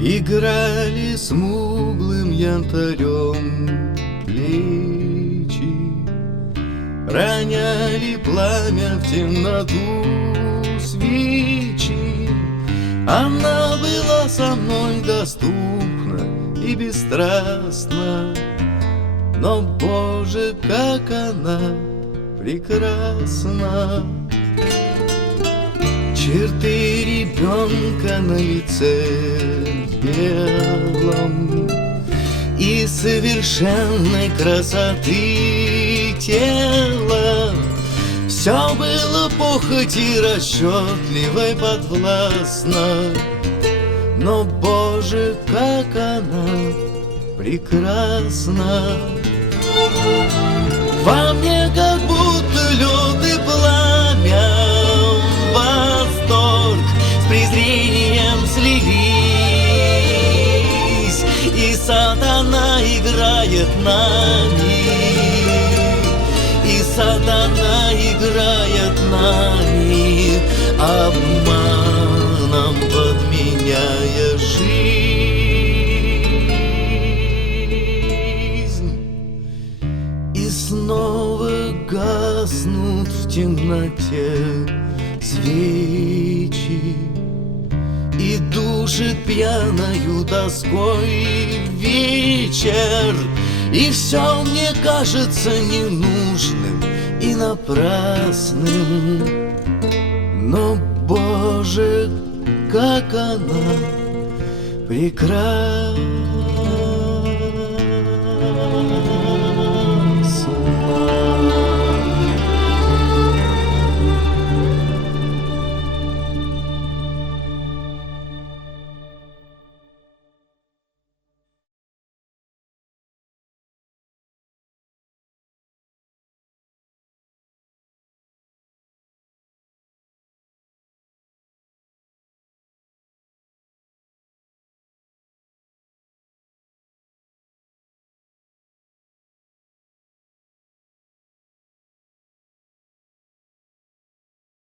Играли смуглым янтарем плечи, роняли пламя в темноту свечи. Она была со мной доступна и бесстрастна, но, Боже, как она прекрасна! Черты ребенка на лице белом и совершенной красоты тела. Все было похоти расчетливой подвластно, но, Боже, как она прекрасна! Во мне как будто лед и пламя, восторг с презрением слились, и сатана играет нами, и сатана играет нами, обманом подменяя жизнь. И снова гаснут в темноте свечи, и душит пьяною тоской вечер, и все мне кажется ненужным и напрасным, но, Боже, как она прекрасна!